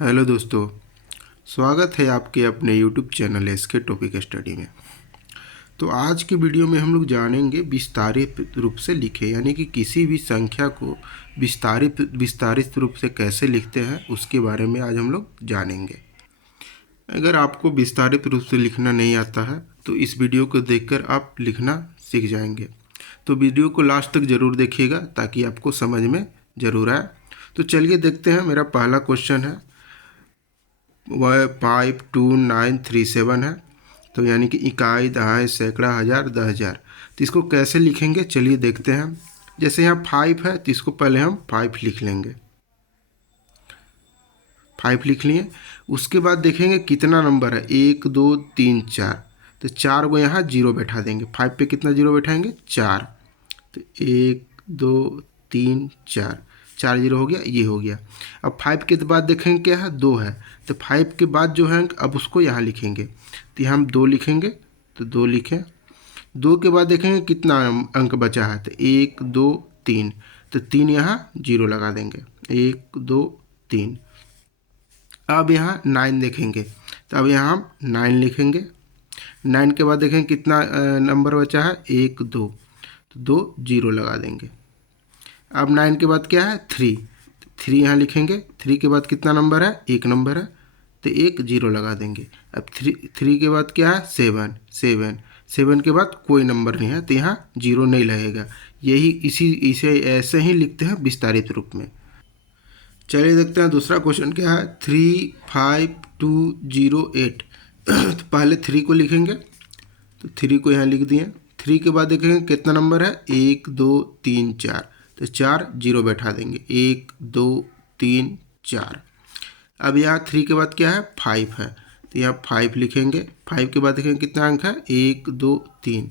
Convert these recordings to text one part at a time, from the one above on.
Hello दोस्तों, स्वागत है आपके अपने YouTube channel SK topic study में। तो आज की वीडियो में हम लोग जानेंगे विस्तारित रूप से लिखे, यानी कि किसी भी संख्या को विस्तारित रूप से कैसे लिखते हैं उसके बारे में आज हम लोग जानेंगे। अगर आपको विस्तारित रूप से लिखना नहीं आता है तो इस वीडियो को देखकर आप लिखना सीख जाएंगे। तो वीडियो को लास्ट तक ज़रूर देखिएगा ताकि आपको समझ में ज़रूर आए। तो चलिए देखते हैं। मेरा पहला क्वेश्चन है वह 52937 है। तो यानी कि इकाई, दहाई, सैकड़ा, हज़ार, 10,000। तो इसको कैसे लिखेंगे चलिए देखते हैं। जैसे यहाँ 5 है तो इसको पहले हम 5 लिख लेंगे। 5 लिख लिए। उसके बाद देखेंगे कितना नंबर है, 1 2 3 4। तो 4 को यहाँ जीरो बैठा देंगे। 5 पे कितना जीरो बैठाएंगे, 4। तो 1 2 3 4, 4 जीरो हो गया, ये हो गया। अब 5 के बाद देखेंगे क्या है, 2 है। तो 5 के बाद जो है अब उसको यहाँ लिखेंगे। तो यहाँ हम 2 लिखेंगे, तो 2 लिखें। 2 के बाद देखेंगे कितना अंक बचा है, तो 1 2 3। तो 3 यहाँ जीरो लगा देंगे, 1 2 3। अब यहाँ 9 देखेंगे, तो अब यहाँ हम 9 लिखेंगे। 9 के बाद देखेंगे कितना नंबर बचा है, 1 2। तो 2 जीरो लगा देंगे। अब 9 के बाद क्या है, 3। 3 यहाँ लिखेंगे। 3 के बाद कितना नंबर है, 1 नंबर है, तो 1 जीरो लगा देंगे। अब 3 के बाद क्या है, 7। 7 के बाद कोई नंबर नहीं है तो यहाँ जीरो नहीं लगेगा। इसे ऐसे ही लिखते हैं विस्तारित रूप में। चलिए देखते हैं दूसरा क्वेश्चन क्या है, 35208। तो पहले 3 को लिखेंगे, तो 3 को यहाँ लिख दिए। 3 के बाद देखेंगे कितना नंबर है, 1 2 3 4। तो 4 जीरो बैठा देंगे, 1 2 3 4। अब यहाँ 3 के बाद क्या है, 5 है। तो यहाँ 5 लिखेंगे। 5 के बाद देखेंगे कितना अंक है, 1 2 3।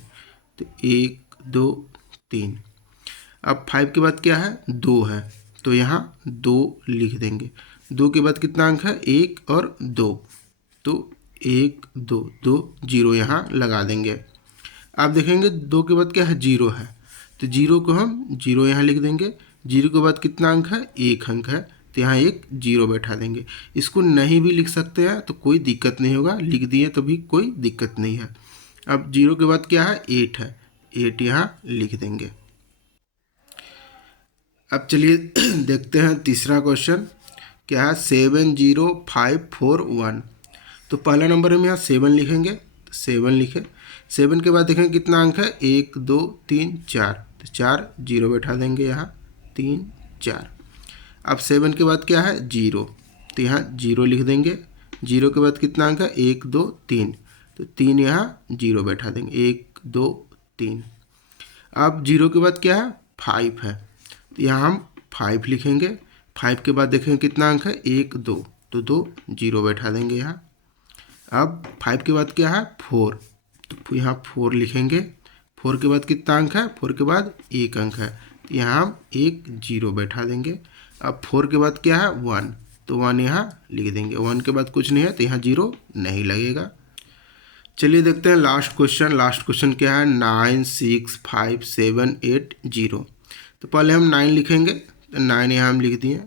तो 1 2 3। अब 5 के बाद क्या है, 2 है। तो यहाँ 2 लिख देंगे। 2 के बाद कितना अंक है, 1 और 2। तो 1 2 2 जीरो यहाँ लगा देंगे। आप देखेंगे 2 के बाद क्या है, 0 है। तो 0 को हम जीरो यहाँ लिख देंगे। 0 के बाद कितना अंक है, 1 अंक है। तो यहाँ एक जीरो बैठा देंगे। इसको नहीं भी लिख सकते हैं तो कोई दिक्कत नहीं होगा, लिख दिए तो भी कोई दिक्कत नहीं है। अब 0 के बाद क्या है, 8 है। 8 यहाँ लिख देंगे। अब चलिए देखते हैं तीसरा क्वेश्चन क्या है, 70541। तो पहला नंबर हम यहाँ 7 लिखेंगे, तो 7 लिखे। 7 के बाद देखेंगे कितना अंक है, 1 2 3 4। तो 4 जीरो बैठा देंगे यहाँ, 3 4। अब 7 के बाद क्या है, 0। तो यहाँ 0 लिख देंगे। 0 के बाद कितना अंक है, 1 2 3। तो 3 यहाँ जीरो बैठा देंगे, 1 2 3। अब 0 के बाद क्या है, 5 है। तो यहाँ हम 5 लिखेंगे। 5 के बाद देखेंगे कितना अंक है, 1 2। तो 2 जीरो बैठा देंगे यहाँ। अब 5 के बाद क्या है, 4। तो यहाँ 4 लिखेंगे। 4 के बाद कितना अंक है, 4 के बाद 1 अंक है। तो यहाँ हम 1 जीरो बैठा देंगे। अब 4 के बाद क्या है, 1। तो 1 यहाँ लिख देंगे। 1 के बाद कुछ नहीं है तो यहाँ जीरो नहीं लगेगा। चलिए देखते हैं लास्ट क्वेश्चन। लास्ट क्वेश्चन क्या है, 96578 तो पहले हम 9 लिखेंगे। तो 9 यहाँ हम लिख दिए।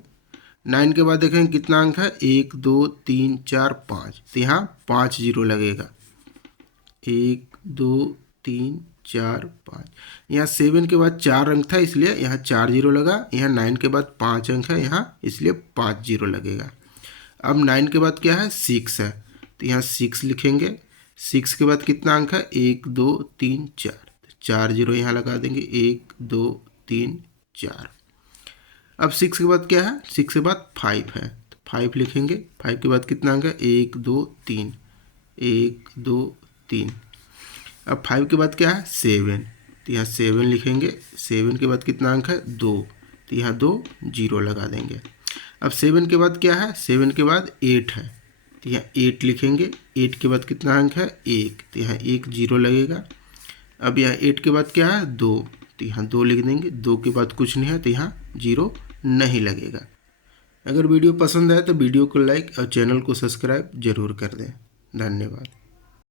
9 के बाद देखेंगे कितना अंक है, 1 2 3 4 5। तो यहाँ 5 जीरो लगेगा, 1 2 3 4 5। यहाँ 7 के बाद 4 अंक था इसलिए यहाँ 4 जीरो लगा। यहाँ 9 के बाद 5 अंक है यहाँ, इसलिए 5 जीरो लगेगा। अब 9 के बाद क्या है, 6 है। तो यहाँ 6 लिखेंगे। 6 के बाद कितना अंक है, 1 2 3 4। 4 जीरो यहाँ लगा देंगे, 1 2 3 4। अब 6 के बाद क्या है, 6 के बाद 5 है। तो 5 लिखेंगे। 5 के बाद कितना अंक है, 1 2 3। 1 2 3। अब 5 के बाद क्या है, 7। तो यहाँ 7 लिखेंगे। 7 के बाद कितना अंक है, 2। तो यहाँ 2 जीरो लगा देंगे। अब 7 के बाद क्या है, 7 के बाद 8 है। तो यहाँ 8 लिखेंगे। 8 के बाद कितना अंक है, 1। तो यहाँ 1 जीरो लगेगा। अब यहाँ 8 के बाद क्या है, 2। तो यहाँ 2 लिख देंगे। 2 के बाद कुछ नहीं है तो यहाँ जीरो नहीं लगेगा। अगर वीडियो पसंद आए तो वीडियो को लाइक और चैनल को सब्सक्राइब जरूर कर दें। धन्यवाद।